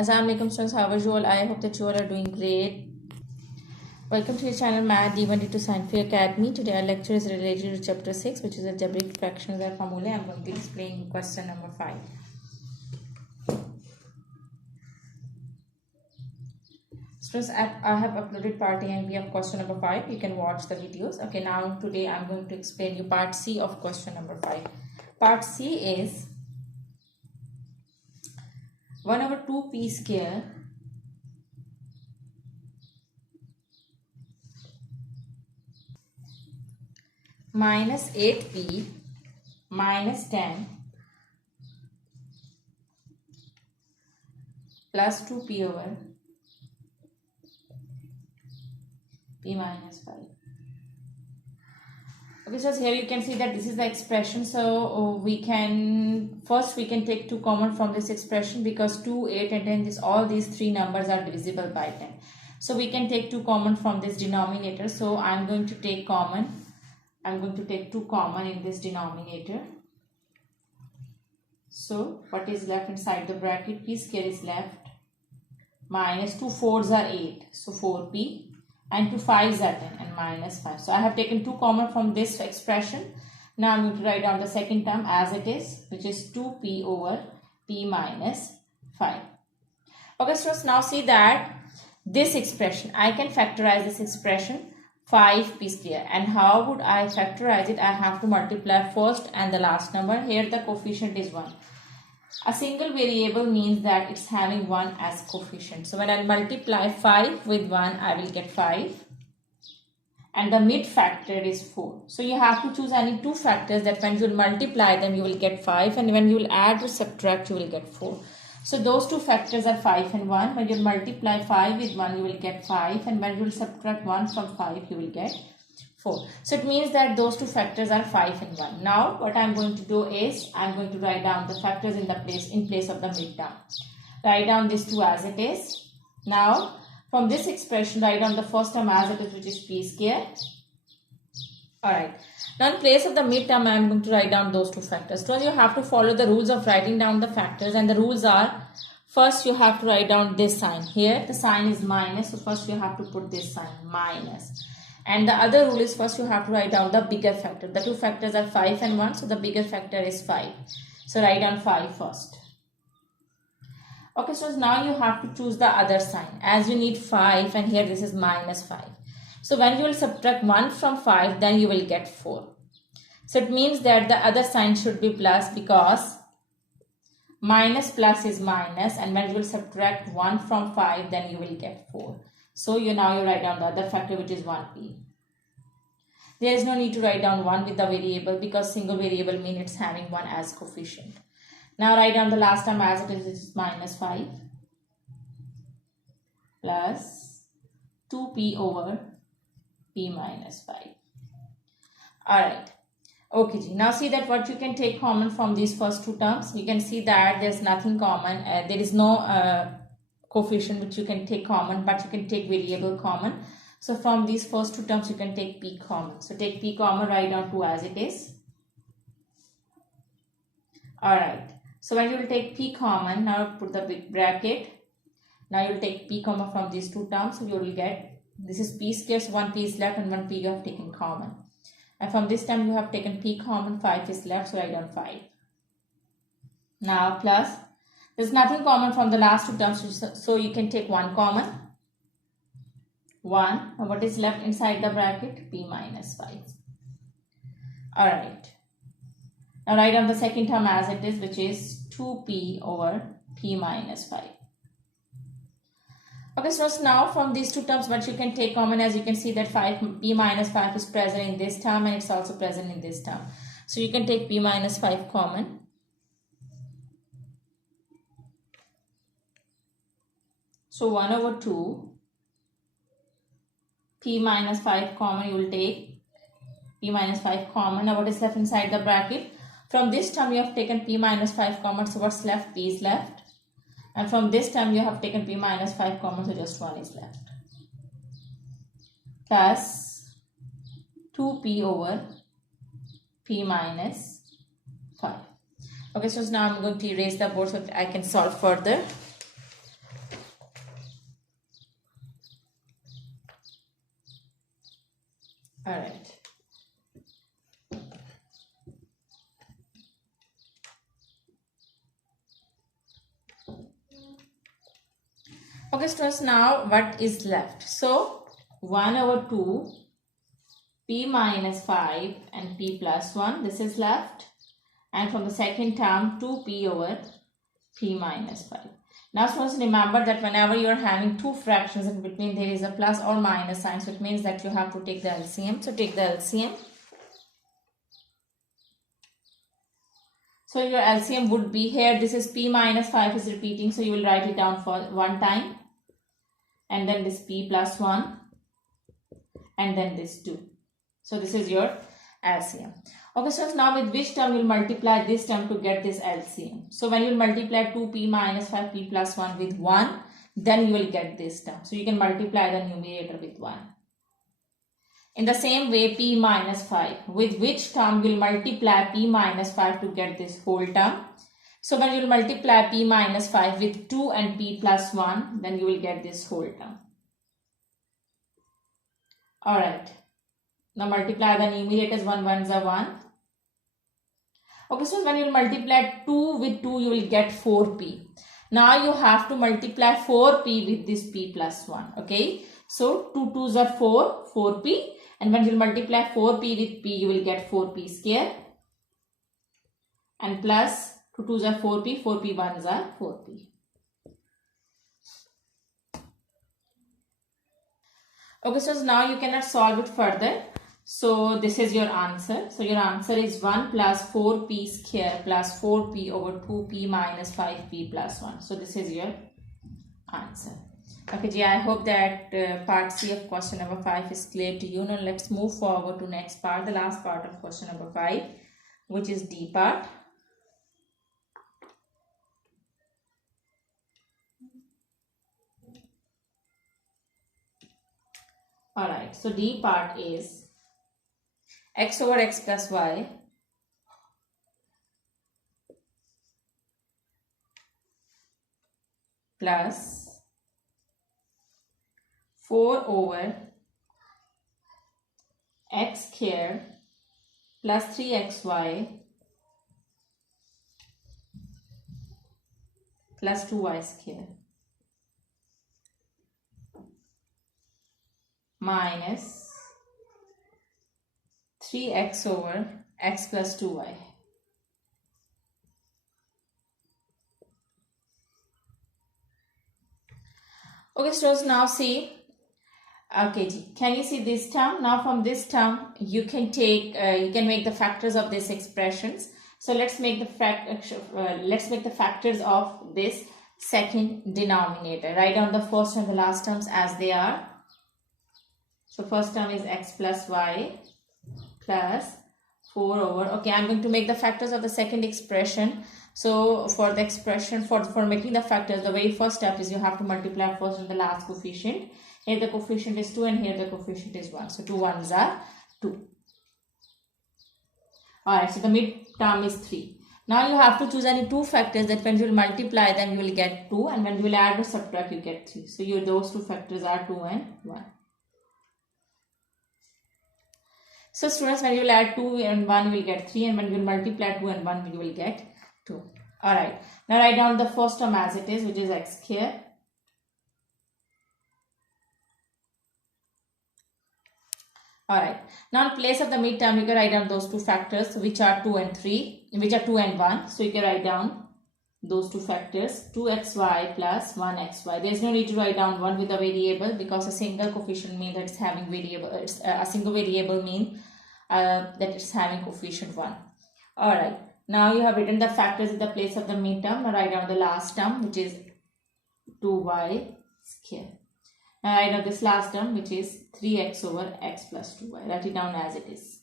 Assalamualaikum students, how are you all? I hope that you all are doing great. Welcome to your channel Math D1 to Scientific Academy. Today our lecture is related to chapter 6, which is algebraic fractions and formulae. I'm going to explain question number 5. Students, I have uploaded part A and B of question number 5. You can watch the videos. Okay, now today I'm going to explain you part C of question number 5. Part C is 1/2p square minus 8p minus 10 plus 2p over p minus 5. Okay, so here you can see that this is the expression. So we can take 2 common from this expression, because 2, 8 and 10, all these three numbers are divisible by 10. So we can take 2 common from this denominator. So I'm going to take 2 common in this denominator. So what is left inside the bracket? P square is left, minus 2 4s are 8, so 4p, and 2 5s are 10, and minus 5. So I have taken 2 common from this expression. Now I'm going to write down the second term as it is, which is 2p over p minus 5. Okay, so now see that this expression, I can factorize this expression 5p square. And how would I factorize it? I have to multiply first and the last number. Here the coefficient is 1. A single variable means that it's having 1 as coefficient. So when I multiply 5 with 1, I will get 5. And the mid factor is 4. So you have to choose any 2 factors that when you will multiply them, you will get 5. And when you will add or subtract, you will get 4. So those 2 factors are 5 and 1. When you multiply 5 with 1, you will get 5. And when you will subtract 1 from 5, you will get 4. So it means that those 2 factors are 5 and 1. Now what I am going to do is I am going to write down the factors in place of the midterm. Write down this 2 as it is. Now from this expression, write down the first term as it is, which is p square. Alright. Now in place of the midterm, I am going to write down those 2 factors. So you have to follow the rules of writing down the factors, and the rules are, first you have to write down this sign. Here the sign is minus, so first you have to put this sign minus. And the other rule is, first you have to write down the bigger factor. The 2 factors are 5 and 1, so the bigger factor is 5. So write down 5 first. Okay, so now you have to choose the other sign, as you need 5 and here this is minus 5. So when you will subtract 1 from 5, then you will get 4. So it means that the other sign should be plus, because minus plus is minus, and when you will subtract 1 from 5, then you will get 4. So now you write down the other factor, which is 1p. There is no need to write down 1 with the variable, because single variable means it's having 1 as coefficient. Now write down the last term as it is, which is minus 5 plus 2p over p minus 5. Alright. Okay, now see that what you can take common from these first 2 terms. You can see that there's nothing common. There is no coefficient which you can take common, but you can take variable common. So from these first 2 terms, you can take p common. So take p common, write down 2 as it is. Alright. So when you will take p common, now put the big bracket. Now you will take p common from these 2 terms. So you will get, this is p square, so 1p is left and 1p you have taken common. And from this term you have taken p common, 5 is left, so write down 5. Now plus, there's nothing common from the last 2 terms, so you can take 1 common. 1. Now what is left inside the bracket? P minus 5. Alright. Now write down the second term as it is, which is 2p over p minus 5. Okay, so now from these 2 terms, what you can take common, as you can see that p minus 5 is present in this term and it's also present in this term. So you can take p minus 5 common. So 1/2 p minus 5 common, you will take p minus 5 common. Now what is left inside the bracket? From this term you have taken p minus 5 common, so what's left? P is left. And from this term you have taken p minus 5 common, so just 1 is left. Plus 2p over p minus 5. Okay, so now I'm going to erase the board so that I can solve further. All right. Okay, students, now what is left? So 1 over 2 p minus 5 and p plus 1, this is left, and from the second term 2p over p minus 5. Now students, remember that whenever you are having two fractions in between, there is a plus or minus sign, so it means that you have to take the LCM. So take the LCM. So your LCM would be here, this is p minus 5 is repeating, so you will write it down for one time, and then this p plus 1, and then this 2. So this is your LCM. Okay, so now with which term you will multiply this term to get this LCM? So when you multiply 2p minus 5p plus 1 with 1, then you will get this term. So you can multiply the numerator with 1. In the same way, p minus 5, with which term you will multiply p minus 5 to get this whole term? So when you will multiply p minus 5 with 2 and p plus 1, then you will get this whole term. Alright. Now multiply the numerators, 1 ones are 1. Okay, so when you will multiply 2 with 2, you will get 4p. Now you have to multiply 4p with this p plus 1. Okay, so 2 2s are 4, 4p. And when you will multiply 4p with p, you will get 4p square. And plus 2 2s are 4p, 4p 1s are 4p. Okay, so now you cannot solve it further. So this is your answer. So your answer is 1 plus 4p square plus 4p over 2p minus 5p plus 1. So this is your answer. Okay, Ji, I hope that part C of question number 5 is clear to you. Now let's move forward to next part, the last part of question number 5, which is D part. Alright, so D part is x over x plus y plus 4 over x square plus 3xy plus 2y square minus 3x over x plus 2y. Okay, students, now see. Okay, can you see this term? Now from this term, you can take, you can make the factors of these expressions. So let's make the factors of this second denominator. Write down the first and the last terms as they are. So first term is x plus y plus 4 over, okay, I'm going to make the factors of the second expression. So for the expression, for making the factors, the very first step is you have to multiply first and the last coefficient. Here the coefficient is 2 and here the coefficient is 1. So 2 1s are 2. Alright, so the mid term is 3. Now you have to choose any two factors that when you will multiply then you will get 2, and when you will add or subtract you get 3. So those two factors are 2 and 1. So students, when you will add 2 and 1 you will get 3, and when you will multiply 2 and 1 you will get 2. Alright, now write down the first term as it is, which is x square. Alright, now in place of the midterm you can write down those two factors which are 2 and 3, which are 2 and 1. So you can write down those two factors, 2xy plus 1xy. There is no need to write down 1 with a variable because a single coefficient means that it's having variable. It's a single variable mean that it's having coefficient 1. Alright, now you have written the factors in the place of the midterm. Now write down the last term, which is 2y square. Now write down this last term, which is 3x over x plus 2y. Write it down as it is.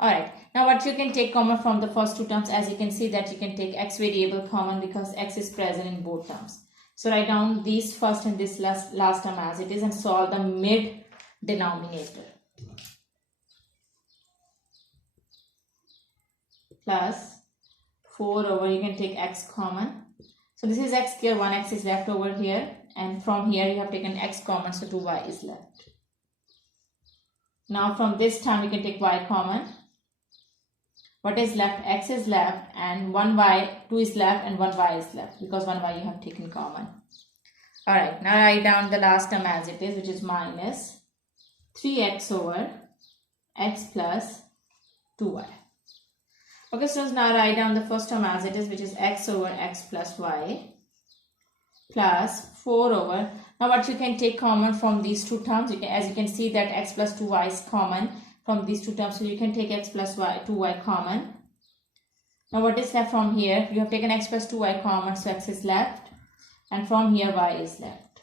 Alright, now what you can take common from the first two terms, as you can see that you can take x variable common because x is present in both terms. So write down these first and this last term as it is and solve the mid denominator. Plus 4 over, you can take x common. So this is x square, 1x is left over here, and from here you have taken x common, so 2y is left. Now from this term we can take y common. What is left? X is left and 1y, 2 is left and 1y is left because 1y you have taken common. Alright, now write down the last term as it is, which is minus 3x over x plus 2y. Okay, so now write down the first term as it is, which is x over x plus y plus 4 over. Now what you can take common from these two terms, as you can see that x plus 2y is common from these two terms, so you can take x plus 2y common. Now what is left from here? You have taken x plus 2y common, so x is left, and from here y is left.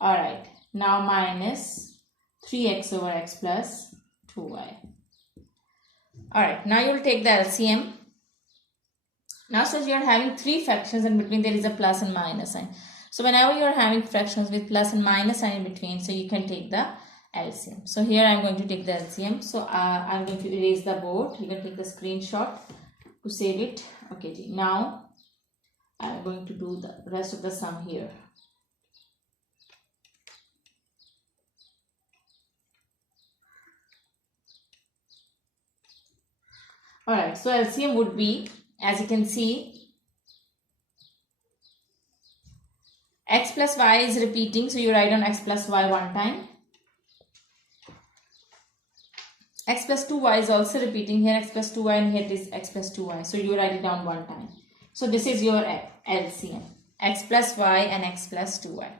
Alright, now minus 3x over x plus 2y. Alright, now you will take the LCM. Now since you are having three fractions and between there is a plus and minus sign. So whenever you are having fractions with plus and minus sign in between, so you can take the LCM. So here I am going to take the LCM. So I am going to erase the board. You can take the screenshot to save it. Okay, now I am going to do the rest of the sum here. Alright, so LCM would be, as you can see, x plus y is repeating, so you write on x plus y one time. X plus 2y is also repeating, here x plus 2y and here it is x plus 2y, so you write it down one time. So this is your LCM, x plus y and x plus 2y.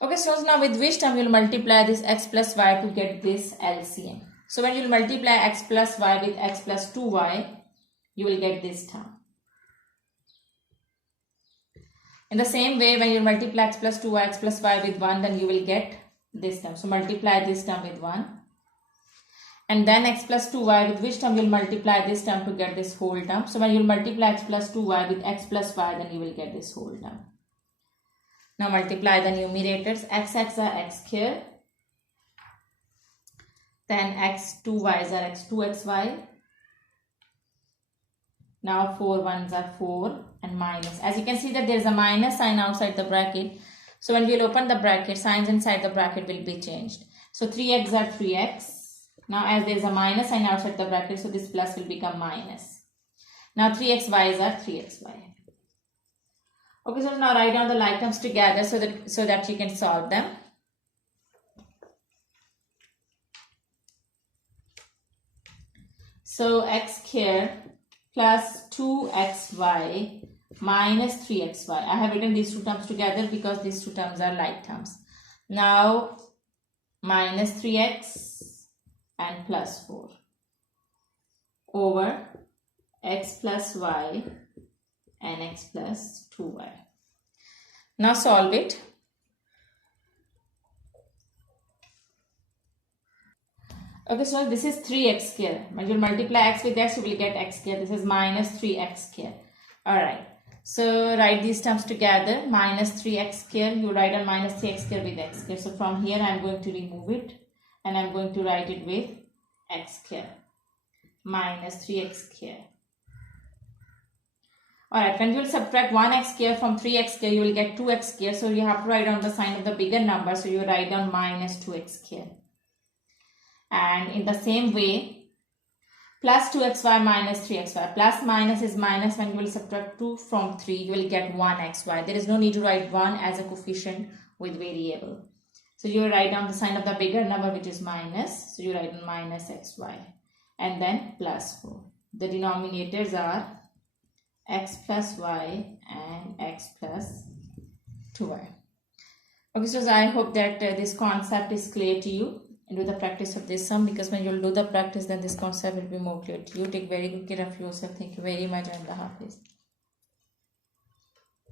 Okay, so now with which term you will multiply this x plus y to get this LCM? So when you will multiply x plus y with x plus 2y, you will get this term. In the same way, when you multiply x plus 2y, x plus y with 1, then you will get this term. So multiply this term with 1. And then x plus 2y, with which term you will multiply this term to get this whole term. So when you multiply x plus 2y with x plus y, then you will get this whole term. Now multiply the numerators. X are x here. Then x2y's are x2xy. Now 4 1's are 4 and minus. As you can see that there is a minus sign outside the bracket. So when we will open the bracket, signs inside the bracket will be changed. So 3x are 3x. Now as there is a minus sign outside the bracket, so this plus will become minus. Now 3xy's are 3xy. Okay, so now write down the like terms together so that you can solve them. So x square plus 2xy minus 3xy. I have written these two terms together because these two terms are like terms. Now minus 3x and plus 4 over x plus y and x plus 2y. Now solve it. Okay, so this is 3x square. When you multiply x with x, you will get x square. This is minus 3x square. Alright. So write these terms together. Minus 3x square. You write on minus 3x square with x square. So from here I am going to remove it. And I am going to write it with x square. Minus 3x square. Alright, when you will subtract 1x square from 3x square, you will get 2x square. So you have to write down the sign of the bigger number. So you write down minus 2x square. And in the same way, plus 2xy minus 3xy. Plus minus is minus. When you will subtract 2 from 3, you will get 1xy. There is no need to write 1 as a coefficient with variable. So you will write down the sign of the bigger number, which is minus. So you write down minus xy. And then plus 4. The denominators are x plus y and x plus 2y. Okay, so I hope that this concept is clear to you. And do the practice of this sum, because when you will do the practice, then this concept will be more clear to you. Take very good care of yourself. Thank you very much, and Allah Hafiz.